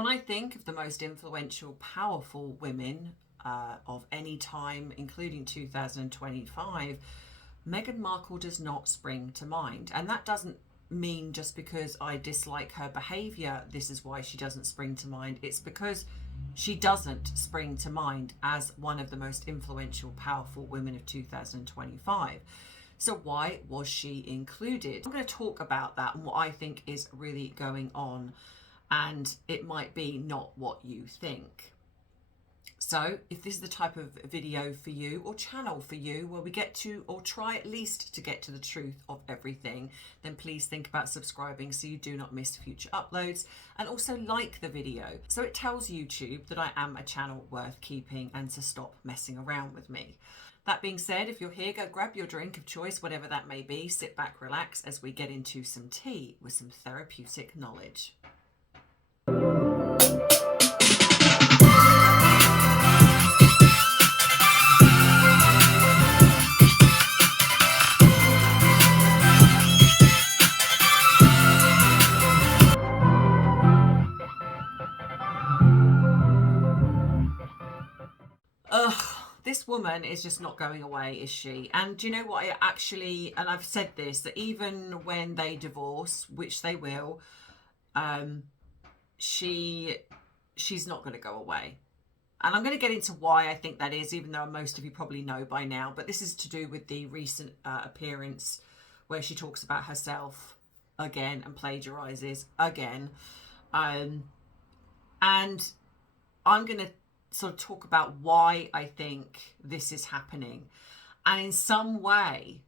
When I think of the most influential, powerful women of any time, including 2025, Meghan Markle does not spring to mind. And that doesn't mean just because I dislike her behaviour, this is why she doesn't spring to mind. It's because she doesn't spring to mind as one of the most influential, powerful women of 2025. So why was she included? I'm going to talk about that and what I think is really going on. And it might be not what you think. So if this is the type of video for you or channel for you where we get to, or try at least to get to the truth of everything, then please think about subscribing so you do not miss future uploads, and also like the video so it tells YouTube that I am a channel worth keeping and to stop messing around with me. That being said, if you're here, go grab your drink of choice, whatever that may be, sit back, relax as we get into some tea with some therapeutic knowledge. This woman is just not going away, is she? And do you know what? And I've said this, that even when they divorce, which they will, she's not going to go away. And I'm going to get into why I think that is, even though most of you probably know by now. But this is to do with the recent appearance where she talks about herself again and plagiarizes again. And I'm going to sort of talk about why I think this is happening. And in some way,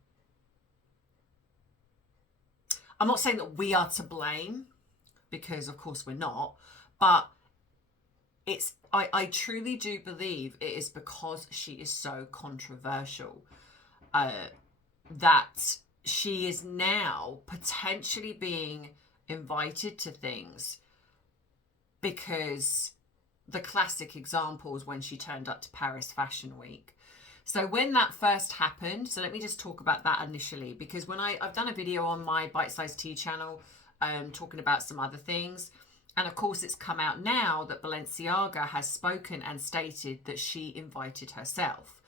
I'm not saying that we are to blame, because of course we're not, but I truly do believe it is because she is so controversial that she is now potentially being invited to things, because the classic example is when she turned up to Paris Fashion Week. So when that first happened, so let me just talk about that initially, because when I've done a video on my Bite-Size Tea channel talking about some other things, and of course it's come out now that Balenciaga has spoken and stated that she invited herself.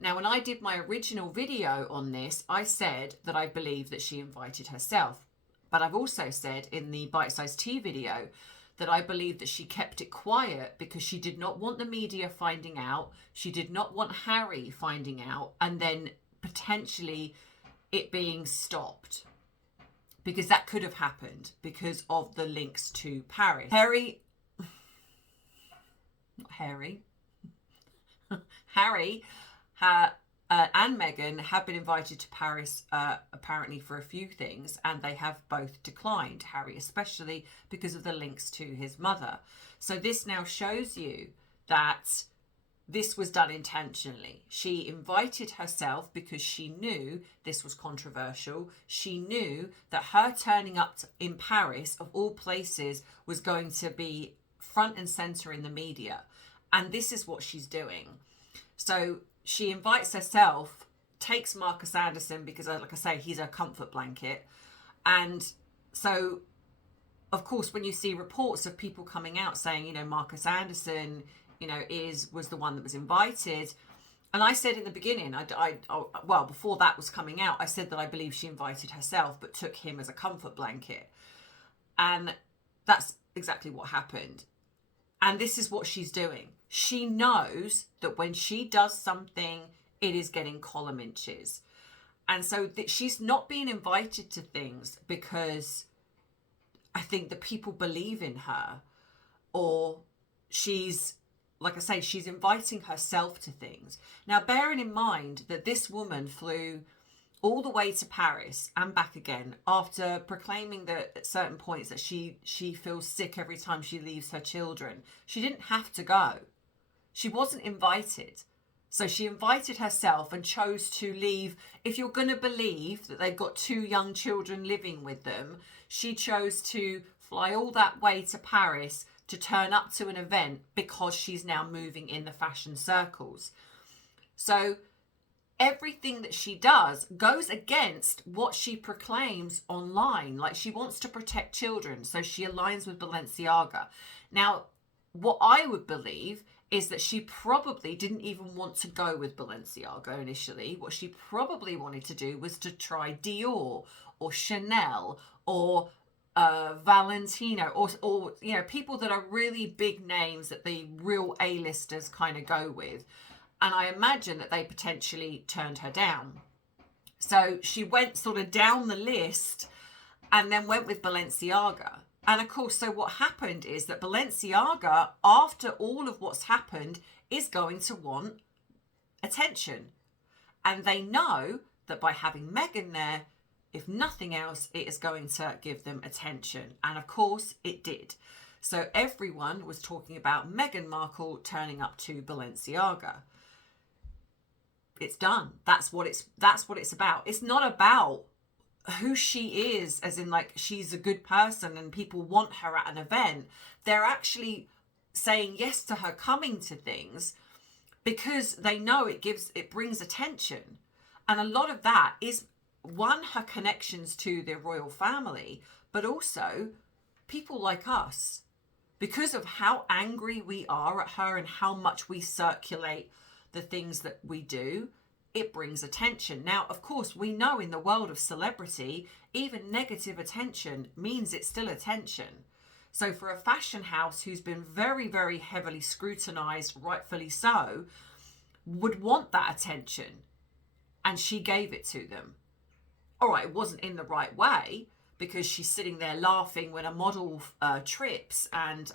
Now, when I did my original video on this, I said that I believe that she invited herself, but I've also said in the Bite-Size Tea video that I believe that she kept it quiet because she did not want the media finding out. She did not want Harry finding out and then potentially it being stopped, because that could have happened because of the links to Paris. Harry and Meghan have been invited to Paris apparently for a few things, and they have both declined, Harry especially because of the links to his mother. So this now shows you that this was done intentionally. She invited herself because she knew this was controversial. She knew that her turning up in Paris, of all places, was going to be front and center in the media. And this is what she's doing. So she invites herself, takes Marcus Anderson because, like I say, he's a comfort blanket. And so, of course, when you see reports of people coming out saying, you know, Marcus Anderson, you know, was the one that was invited. And I said in the beginning, well, before that was coming out, I said that I believe she invited herself, but took him as a comfort blanket. And that's exactly what happened. And this is what she's doing. She knows that when she does something, it is getting column inches. And so she's not being invited to things because I think that people believe in her, or she's, like I say, she's inviting herself to things. Now, bearing in mind that this woman flew all the way to Paris and back again after proclaiming that at certain points that she feels sick every time she leaves her children. She didn't have to go. She wasn't invited. So she invited herself and chose to leave. If you're going to believe that they've got 2 young children living with them, she chose to fly all that way to Paris to turn up to an event because she's now moving in the fashion circles. So everything that she does goes against what she proclaims online. Like, she wants to protect children, so she aligns with Balenciaga. Now, what I would believe is that she probably didn't even want to go with Balenciaga initially. What she probably wanted to do was to try Dior or Chanel or Valentino or you know, people that are really big names that the real A-listers kind of go with. And I imagine that they potentially turned her down. So she went sort of down the list and then went with Balenciaga. And of course, so what happened is that Balenciaga, after all of what's happened, is going to want attention. And they know that by having Meghan there, if nothing else, it is going to give them attention. And of course, it did. So everyone was talking about Meghan Markle turning up to Balenciaga. It's done. That's what it's about. It's not about who she is, as in like she's a good person and people want her at an event. They're actually saying yes to her coming to things because they know it brings attention. And a lot of that is, one, her connections to the royal family, but also people like us, because of how angry we are at her and how much we circulate the things that we do. It brings attention. Now, of course, we know in the world of celebrity, even negative attention means it's still attention. So for a fashion house who's been very, very heavily scrutinized, rightfully so, would want that attention. And she gave it to them. All right, it wasn't in the right way, because she's sitting there laughing when a model trips, and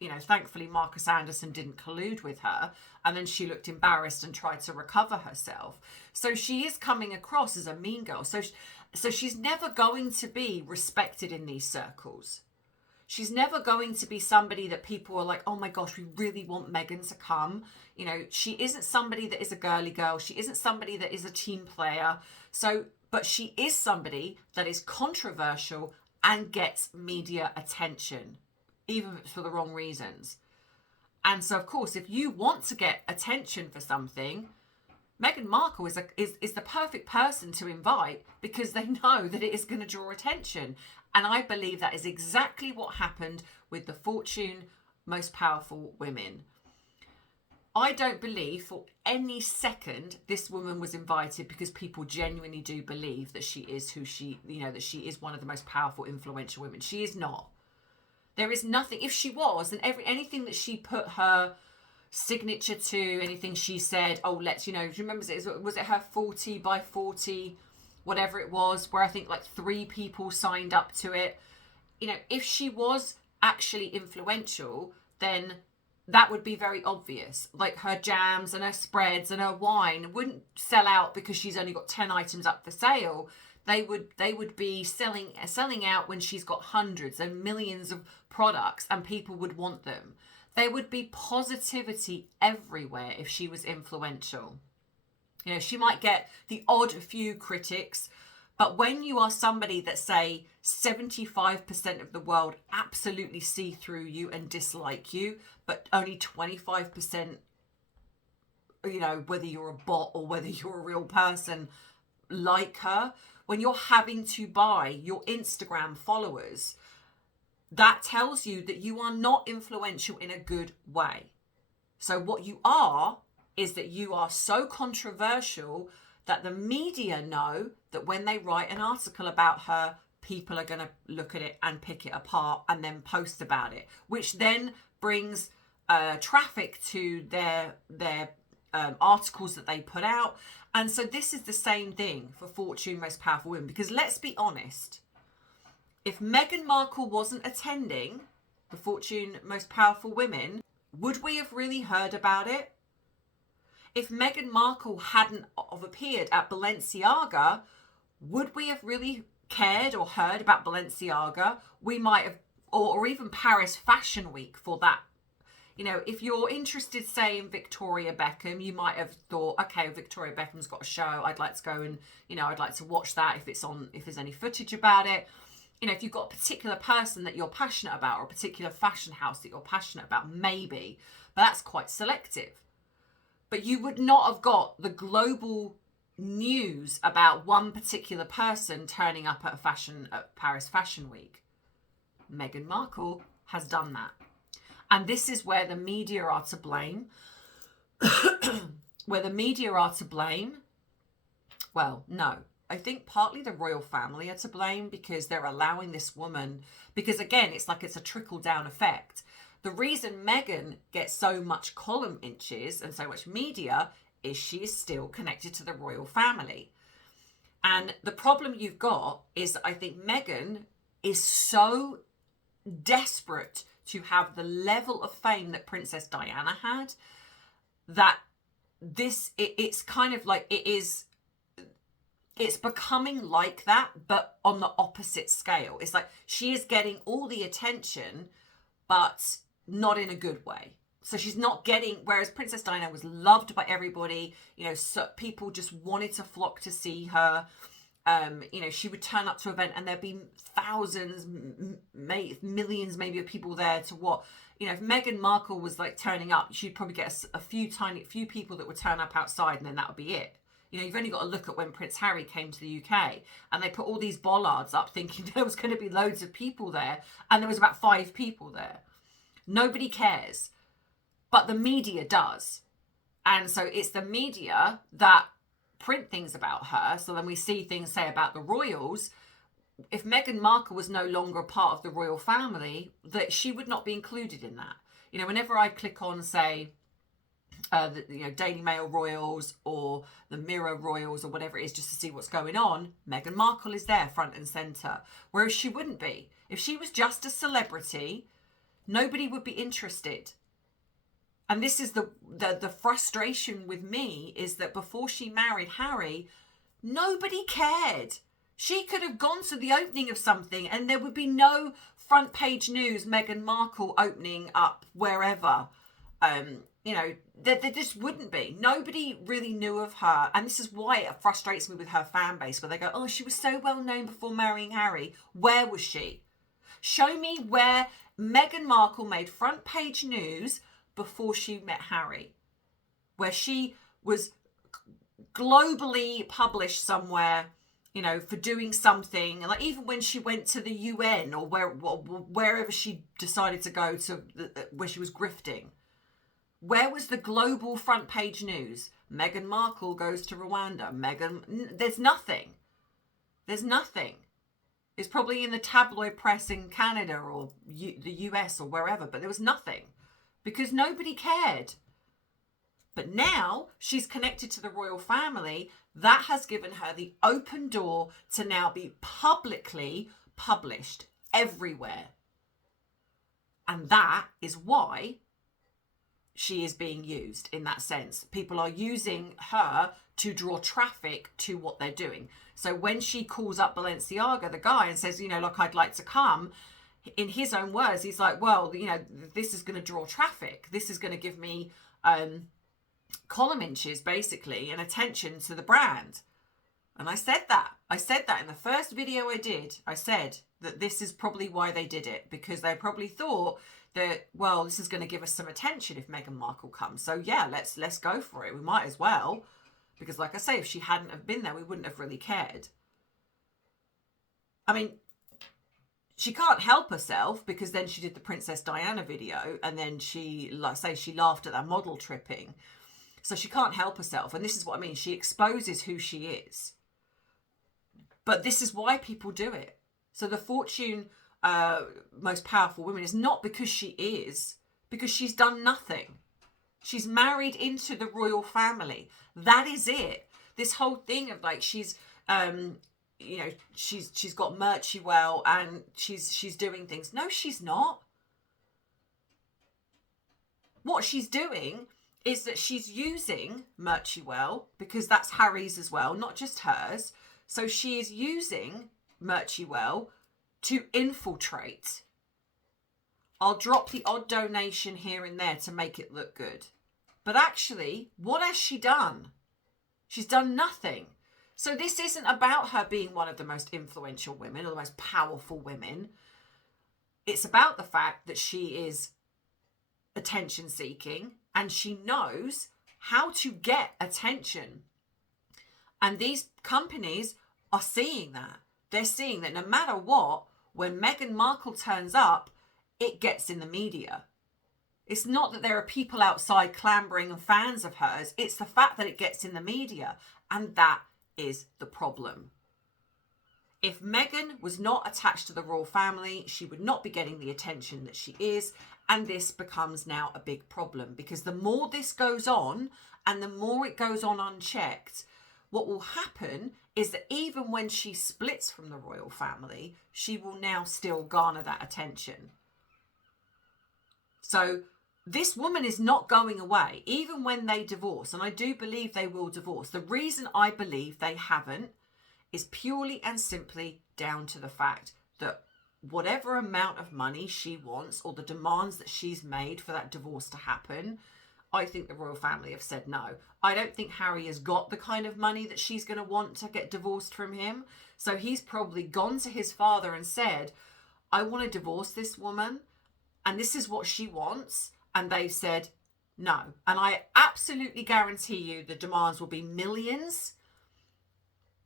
you know, thankfully Marcus Anderson didn't collude with her, and then she looked embarrassed and tried to recover herself. So she is coming across as a mean girl. So she's never going to be respected in these circles. She's never going to be somebody that people are like, oh my gosh, we really want Meghan to come. You know, she isn't somebody that is a girly girl. She isn't somebody that is a team player. But she is somebody that is controversial and gets media attention, even if it's for the wrong reasons. And so, of course, if you want to get attention for something, Meghan Markle is the perfect person to invite, because they know that it is going to draw attention. And I believe that is exactly what happened with the Fortune Most Powerful Women. I don't believe for any second this woman was invited because people genuinely do believe that she is who she, you know, that she is one of the most powerful, influential women. She is not. There is nothing. If she was, then anything that she put her signature to, anything she said, oh, let's, you know, do you remember, was it her 40 by 40, whatever it was, where I think like 3 people signed up to it. You know, if she was actually influential, then that would be very obvious. Like her jams and her spreads and her wine wouldn't sell out because she's only got 10 items up for sale. They would be selling out when she's got hundreds and millions of products and people would want them. There would be positivity everywhere if she was influential. You know, she might get the odd few critics, but when you are somebody that, say, 75% of the world absolutely see through you and dislike you, but only 25%, you know, whether you're a bot or whether you're a real person, like her, when you're having to buy your Instagram followers, that tells you that you are not influential in a good way. So what you are is that you are so controversial that the media know that when they write an article about her, people are going to look at it and pick it apart and then post about it, which then brings traffic to their articles that they put out. And so this is the same thing for Fortune Most Powerful Women, because let's be honest, if Meghan Markle wasn't attending the Fortune Most Powerful Women, would we have really heard about it? If Meghan Markle hadn't have appeared at Balenciaga, would we have really cared or heard about Balenciaga? We might have, or even Paris Fashion Week for that. You know, if you're interested, say, in Victoria Beckham, you might have thought, okay, Victoria Beckham's got a show. I'd like to go and, you know, I'd like to watch that if there's any footage about it. You know, if you've got a particular person that you're passionate about or a particular fashion house that you're passionate about, maybe, but that's quite selective. But you would not have got the global news about one particular person turning up at Paris Fashion Week. Meghan Markle has done that. And this is where the media are to blame. Where the media are to blame, well, no. I think partly the royal family are to blame because they're allowing this woman, because again, it's like it's a trickle-down effect. The reason Meghan gets so much column inches and so much media is she is still connected to the royal family. And the problem you've got is I think Meghan is so desperate to have the level of fame that Princess Diana had, that it's kind of like it's becoming like that, but on the opposite scale. It's like she is getting all the attention, but not in a good way. So she's not getting, whereas Princess Diana was loved by everybody, you know, so people just wanted to flock to see her. You know, she would turn up to an event and there'd be thousands, millions maybe of people there to what, you know, if Meghan Markle was like turning up, she'd probably get a few people that would turn up outside and then that would be it. You know, you've only got to look at when Prince Harry came to the UK and they put all these bollards up thinking there was going to be loads of people there, and there was about 5 people there. Nobody cares, but the media does. And so it's the media that print things about her. So then we see things, say, about the royals. If Meghan Markle was no longer a part of the royal family, that she would not be included in that. You know, whenever I click on, say, the, you know, Daily Mail Royals or the Mirror Royals or whatever it is, just to see what's going on, Meghan Markle is there front and centre. Whereas she wouldn't be. If she was just a celebrity, nobody would be interested. And this is the frustration with me, is that before she married Harry, nobody cared. She could have gone to the opening of something and there would be no front page news, Meghan Markle opening up wherever. You know, there just wouldn't be. Nobody really knew of her. And this is why it frustrates me with her fan base, where they go, oh, she was so well known before marrying Harry. Where was she? Show me where Meghan Markle made front page news before she met Harry, where she was globally published somewhere, you know, for doing something. Like even when she went to the UN or wherever she decided to go to, where she was grifting. Where was the global front page news? Meghan Markle goes to Rwanda. There's nothing. There's nothing. It's probably in the tabloid press in Canada or the US or wherever, but there was nothing because nobody cared. But now she's connected to the royal family. That has given her the open door to now be publicly published everywhere. And that is why she is being used in that sense. People are using her to draw traffic to what they're doing. So when she calls up Balenciaga, the guy, and says, you know, look, I'd like to come, in his own words, he's like, well, you know, this is going to draw traffic. This is going to give me column inches, basically, and attention to the brand. And I said that. I said that in the first video I did. I said that this is probably why they did it, because they probably thought that, well, this is going to give us some attention if Meghan Markle comes. So yeah, let's go for it. We might as well, because like I say, if she hadn't have been there, we wouldn't have really cared. I mean, she can't help herself, because then she did the Princess Diana video and then she, like I say, she laughed at that model tripping. So she can't help herself. And this is what I mean. She exposes who she is. But this is why people do it. So the Fortune most powerful women is not because she is, because she's done nothing. She's married into the royal family. That is it. This whole thing of like she's you know, she's got Merchy well and she's doing things. No, she's not. What she's doing is that she's using Merchy well, because that's Harry's as well, not just hers. So she is using Merchy well to infiltrate. I'll drop the odd donation here and there to make it look good. But actually, what has she done? She's done nothing. So this isn't about her being one of the most influential women or the most powerful women. It's about the fact that she is attention seeking and she knows how to get attention. And these companies are seeing that. They're seeing that no matter what, when Meghan Markle turns up, it gets in the media. It's not that there are people outside clambering and fans of hers. It's the fact that it gets in the media. And that is the problem. If Meghan was not attached to the royal family, she would not be getting the attention that she is. And this becomes now a big problem, because the more this goes on and the more it goes on unchecked, what will happen is that even when she splits from the royal family, she will now still garner that attention. So this woman is not going away, even when they divorce. And I do believe they will divorce. The reason I believe they haven't is purely and simply down to the fact that whatever amount of money she wants, or the demands that she's made for that divorce to happen, I think the royal family have said no. I don't think Harry has got the kind of money that she's going to want to get divorced from him. So he's probably gone to his father and said, I want to divorce this woman, and this is what she wants. And they've said no. And I absolutely guarantee you the demands will be millions,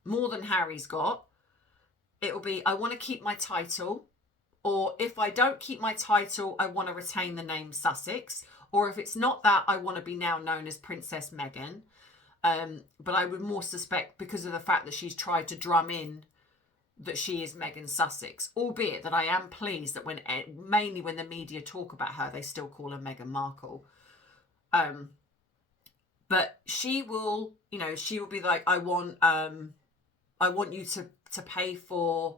more than Harry's got. It will be, I want to keep my title, or if I don't keep my title, I want to retain the name Sussex, or if it's not that, I want to be now known as Princess Meghan. But I would more suspect, because of the fact that she's tried to drum in that she is Meghan Sussex, albeit that I am pleased that mainly when the media talk about her, they still call her Meghan Markle. But she will be like, I want you to pay for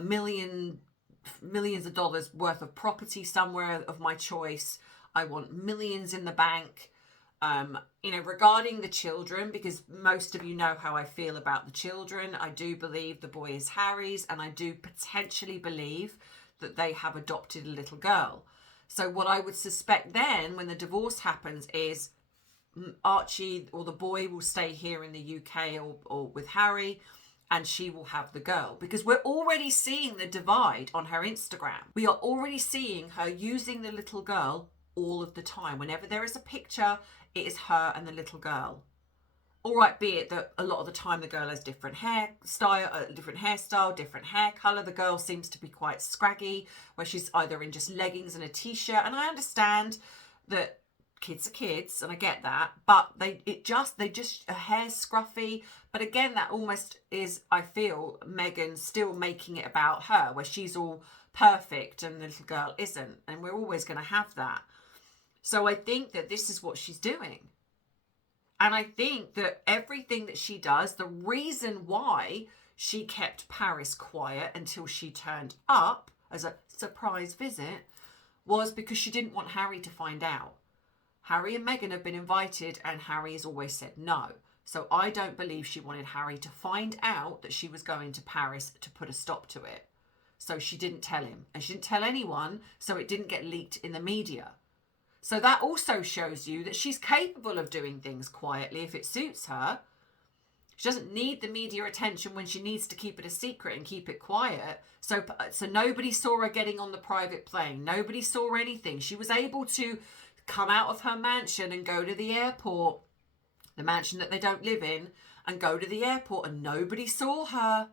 millions of dollars worth of property somewhere of my choice. I want millions in the bank. Regarding the children, because most of you know how I feel about the children, I do believe the boy is Harry's, and I do potentially believe that they have adopted a little girl. So what I would suspect then, when the divorce happens, is Archie or the boy will stay here in the UK or with Harry, and she will have the girl. Because we're already seeing the divide on her Instagram. We are already seeing her using the little girl all of the time. Whenever there is a picture, it is her and the little girl. All right, be it that a lot of the time the girl has different hairstyle, different hair colour. The girl seems to be quite scraggy, where she's either in just leggings and a t-shirt. And I understand that kids are kids, and I get that, but they just a hair scruffy. But again, that almost is, I feel, Meghan still making it about her, where she's all perfect and the little girl isn't, and we're always going to have that. So I think that this is what she's doing. And I think that everything that she does, the reason why she kept Paris quiet until she turned up as a surprise visit, was because she didn't want Harry to find out. Harry and Meghan have been invited, and Harry has always said no. So I don't believe she wanted Harry to find out that she was going to Paris to put a stop to it. So she didn't tell him, and she didn't tell anyone, so it didn't get leaked in the media. So that also shows you that she's capable of doing things quietly if it suits her. She doesn't need the media attention when she needs to keep it a secret and keep it quiet. So nobody saw her getting on the private plane. Nobody saw anything. She was able to come out of her mansion and go to the airport, the mansion that they don't live in, and go to the airport, and nobody saw her.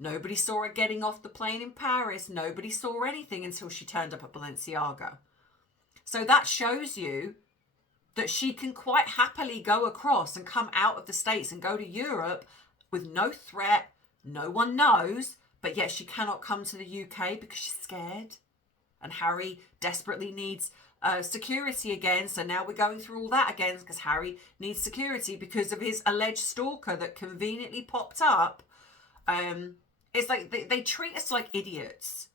Nobody saw her getting off the plane in Paris. Nobody saw anything until she turned up at Balenciaga. So that shows you that she can quite happily go across and come out of the States and go to Europe with no threat. No one knows, but yet she cannot come to the UK because she's scared. And Harry desperately needs security again. So now we're going through all that again, because Harry needs security because of his alleged stalker that conveniently popped up. It's like they treat us like idiots.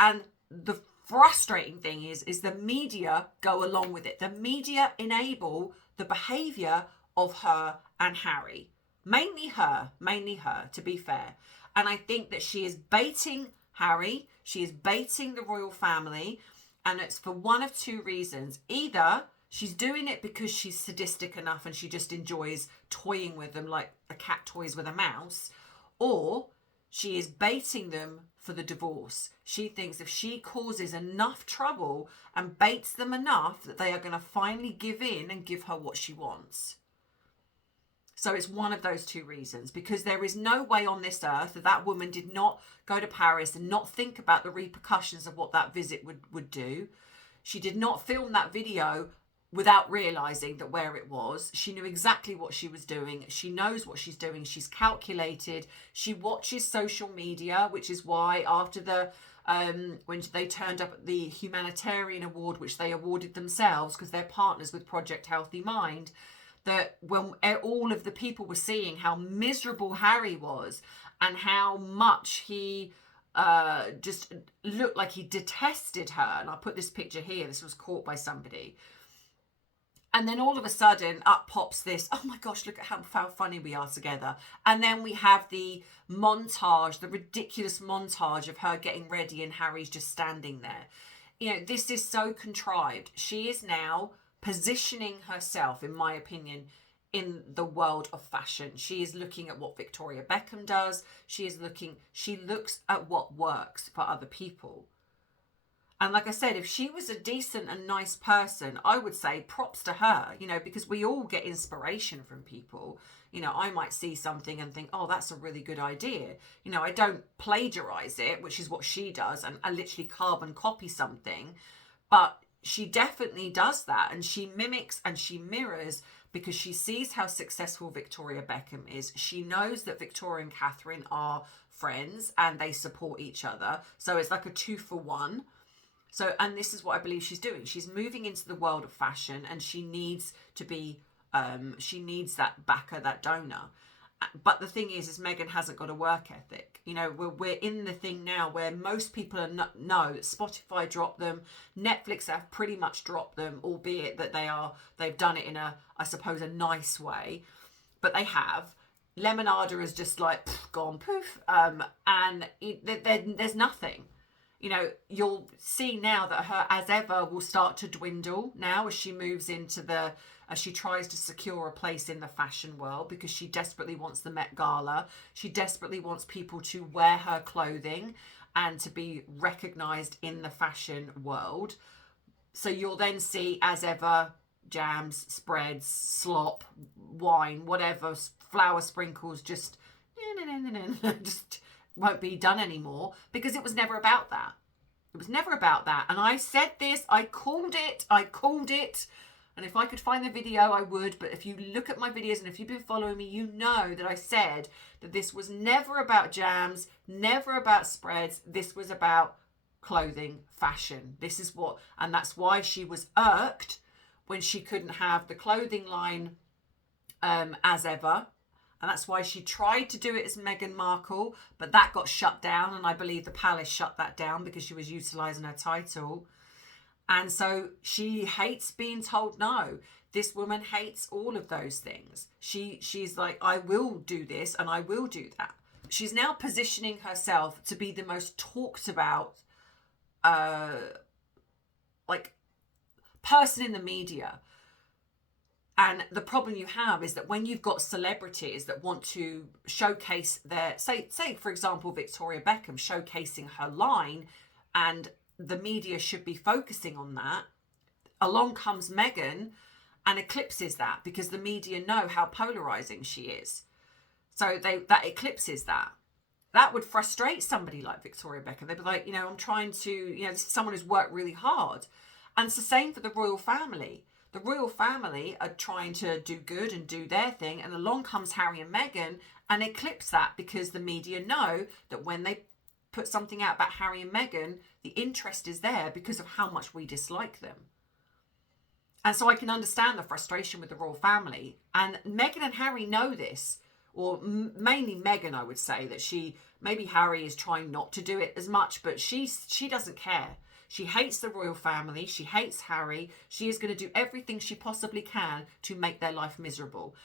And the frustrating thing is the media go along with it. The media enable the behaviour of her and Harry. Mainly her, to be fair. And I think that she is baiting Harry. She is baiting the royal family. And it's for one of two reasons. Either she's doing it because she's sadistic enough and she just enjoys toying with them like a cat toys with a mouse, or she is baiting them for the divorce. She thinks if she causes enough trouble and baits them enough, that they are going to finally give in and give her what she wants. So it's one of those two reasons, because there is no way on this earth that that woman did not go to Paris and not think about the repercussions of what that visit would do. She did not film that video without realizing that where it was. She knew exactly what she was doing. She knows what she's doing. She's calculated. She watches social media, which is why after the when they turned up at the humanitarian award, which they awarded themselves because they're partners with Project Healthy Mind, that when all of the people were seeing how miserable Harry was and how much he just looked like he detested her. And I'll put this picture here. This was caught by somebody. And then all of a sudden up pops this, oh my gosh, look at how funny we are together. And then we have the montage, the ridiculous montage of her getting ready and Harry's just standing there. You know, this is so contrived. She is now positioning herself, in my opinion, in the world of fashion. She is looking at what Victoria Beckham does. She looks at what works for other people. And like I said, if she was a decent and nice person, I would say props to her, you know, because we all get inspiration from people. You know, I might see something and think, oh, that's a really good idea. You know, I don't plagiarize it, which is what she does, and I literally carbon copy something. But she definitely does that, and she mimics and she mirrors because she sees how successful Victoria Beckham is. She knows that Victoria and Catherine are friends and they support each other. So it's like a 2-for-1. So, and this is what I believe she's doing. She's moving into the world of fashion, and she needs to be, she needs that backer, that donor. But the thing is Meghan hasn't got a work ethic. You know, we're in the thing now where most people know that Spotify dropped them, Netflix have pretty much dropped them, albeit that they've done it in I suppose, a nice way, but they have. Lemonada is just like gone poof, and there's nothing. You know, you'll see now that her As Ever will start to dwindle now as she moves into as she tries to secure a place in the fashion world, because she desperately wants the Met Gala. She desperately wants people to wear her clothing and to be recognised in the fashion world. So you'll then see As Ever, jams, spreads, slop, wine, whatever, flour sprinkles, just won't be done anymore, because it was never about that. It was never about that. And I said this, I called it. And if I could find the video, I would. But if you look at my videos and if you've been following me, you know that I said that this was never about jams, never about spreads. This was about clothing, fashion. This is what, and that's why she was irked when she couldn't have the clothing line As Ever. And that's why she tried to do it as Meghan Markle, but that got shut down. And I believe the palace shut that down because she was utilising her title. And so she hates being told no. This woman hates all of those things. She's like, I will do this and I will do that. She's now positioning herself to be the most talked about person in the media. And the problem you have is that when you've got celebrities that want to showcase their, say for example, Victoria Beckham showcasing her line, and the media should be focusing on that, along comes Meghan and eclipses that, because the media know how polarizing she is. So that eclipses that. That would frustrate somebody like Victoria Beckham. They'd be like, you know, I'm trying to, you know, this is someone who's worked really hard. And it's the same for the royal family. The royal family are trying to do good and do their thing, and along comes Harry and Meghan and eclipse that, because the media know that when they put something out about Harry and Meghan, the interest is there because of how much we dislike them. And so I can understand the frustration with the royal family. And Meghan and Harry know this, or mainly Meghan, I would say, that maybe Harry is trying not to do it as much, but she doesn't care. She hates the royal family. She hates Harry. She is going to do everything she possibly can to make their life miserable,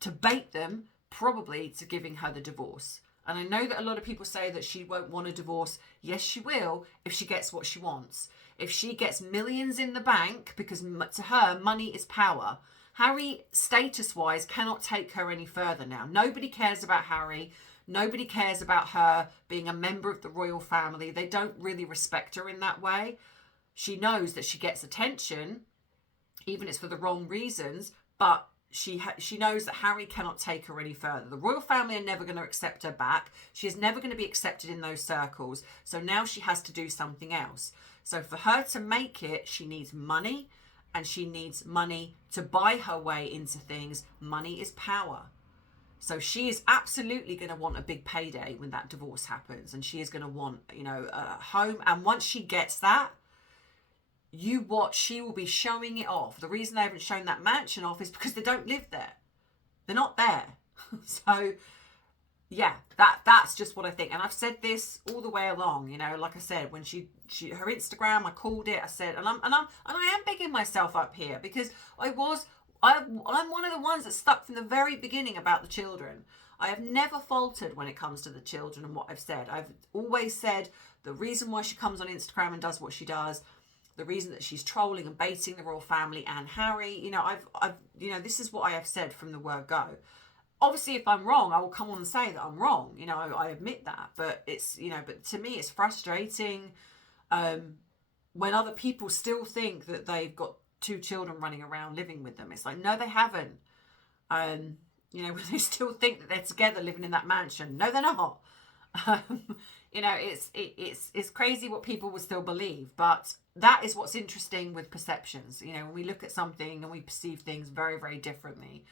to bait them probably to giving her the divorce. And I know that a lot of people say that she won't want a divorce. Yes, she will, if she gets what she wants. If she gets millions in the bank, because to her, money is power. Harry, status-wise, cannot take her any further now. Nobody cares about Harry. Nobody cares about her being a member of the royal family. They don't really respect her in that way. She knows that she gets attention, even if it's for the wrong reasons, but she knows that Harry cannot take her any further. The royal family are never going to accept her back. She is never going to be accepted in those circles. So now she has to do something else. So for her to make it, she needs money, and she needs money to buy her way into things. Money is power. So she is absolutely going to want a big payday when that divorce happens. And she is going to want, you know, a home. And once she gets that, you watch, she will be showing it off. The reason they haven't shown that mansion off is because they don't live there. They're not there. So yeah, that's just what I think. And I've said this all the way along, you know, like I said, when she her Instagram, I called it, I said, and I am bigging myself up here, because I'm one of the ones that stuck from the very beginning about the children. I have never faltered when it comes to the children and what I've said. I've always said the reason why she comes on Instagram and does what she does, the reason that she's trolling and baiting the royal family and Harry, you know, I've you know, this is what I have said from the word go. Obviously, if I'm wrong, I will come on and say that I'm wrong. You know, I admit that, but it's, you know, but to me, it's frustrating when other people still think that they've got 2 children running around living with them. It's like, no, they haven't. You know, they still think that they're together living in that mansion. No, they're not. You know, it's crazy what people will still believe, but that is what's interesting with perceptions. You know, when we look at something and we perceive things very, very differently.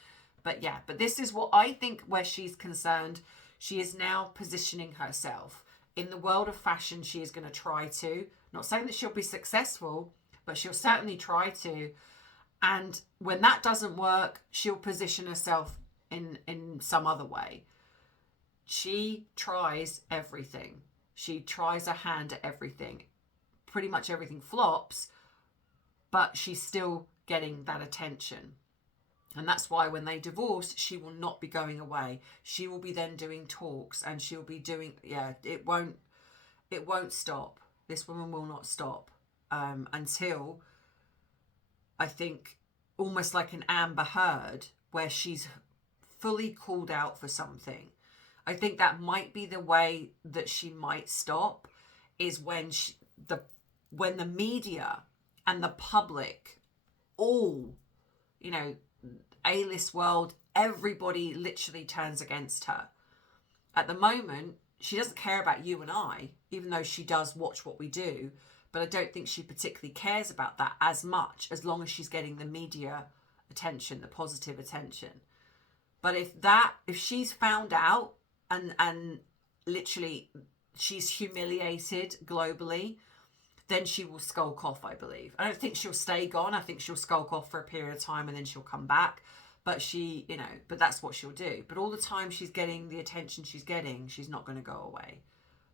But yeah, but this is what I think where she's concerned. She is now positioning herself in the world of fashion. She is going to try to, not saying that she'll be successful, but she'll certainly try to. And when that doesn't work, she'll position herself in some other way. She tries everything. She tries her hand at everything. Pretty much everything flops, but she's still getting that attention. And that's why when they divorce, she will not be going away. She will be then doing talks, and she'll be doing, yeah, it won't stop. This woman will not stop until, I think, almost like an Amber Heard, where she's fully called out for something. I think that might be the way that she might stop, is when when the media and the public, all, you know, A-list world, everybody literally turns against her. At the moment, she doesn't care about you and I, even though she does watch what we do, but I don't think she particularly cares about that as much, as long as she's getting the media attention, the positive attention. But if she's found out and literally she's humiliated globally, then she will skulk off, I believe. I don't think she'll stay gone. I think she'll skulk off for a period of time and then she'll come back. But she, you know, but that's what she'll do. But all the time she's getting the attention she's getting, she's not going to go away.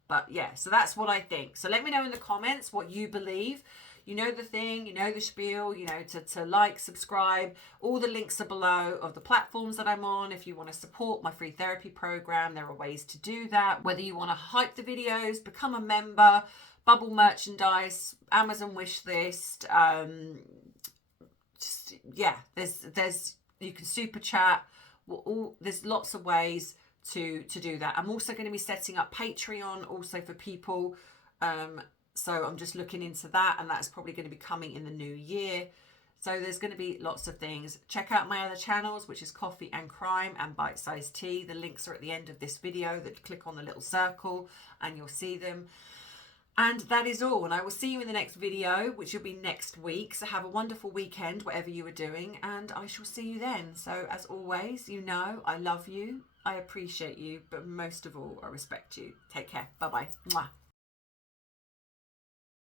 But yeah, so that's what I think. So let me know in the comments what you believe. You know the thing, you know the spiel, you know, to like, subscribe. All the links are below of the platforms that I'm on. If you want to support my free therapy program, there are ways to do that. Whether you want to hype the videos, become a member, bubble merchandise, Amazon wish list, just, yeah, there's you can super chat. There's lots of ways to do that. I'm also going to be setting up Patreon also for people. So I'm just looking into that, and that's probably going to be coming in the new year. So there's going to be lots of things. Check out my other channels, which is Coffee and Crime and Bite Size Tea. The links are at the end of this video. That click on the little circle and you'll see them. And that is all. And I will see you in the next video, which will be next week. So have a wonderful weekend, whatever you are doing, and I shall see you then. So as always, you know, I love you, I appreciate you, but most of all, I respect you. Take care. Bye-bye. Mwah.